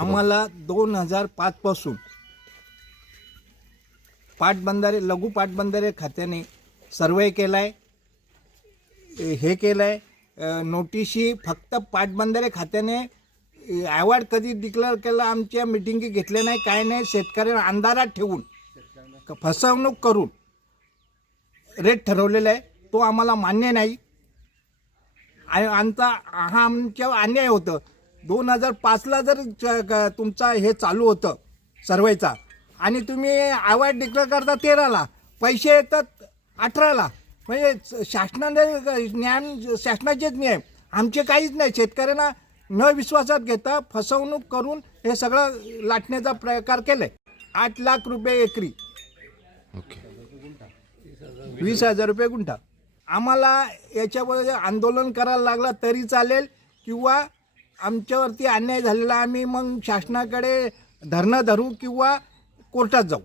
आम्हाला दोन हजार पाच पासून पाटबंधारे लघु पाटबंधारे खात्याने सर्वे केलाय. हे केलंय. नोटिशी फक्त पाटबंधारे खात्याने अवॉर्ड कधी डिक्लेअर केला आमच्या मिटिंगी घेतल्या नाही काय नाही शेतकऱ्यांना अंधारात ठेवून फसवणूक करून रेट ठरवलेला आहे. तो आम्हाला मान्य नाही. आणि आमचा हा आमच्या अन्याय होतं. दोन हजार पाचला जर च- क- तुमचा हे चालू होतं सर्वेचा आणि तुम्ही अवॉर्ड डिक्लेअर करता तेराला पैसे येतात अठराला. म्हणजे स- शासनाने ज्ञान शासनाचेच नियम. आमचे काहीच नाही. शेतकऱ्यांना न विश्वासात घेता फसवणूक करून हे सगळं लाटण्याचा प्रकार केलाय. आठ लाख रुपये एकरी. ओके. वीस हजार रुपये गुंठा. आम्हाला याच्यावर आंदोलन करायला लागला तरी चालेल किंवा आमच्यावरती अन्याय झालेला आम्ही मग शासनाकडे धरणं धरू किंवा कोर्टात जाऊ.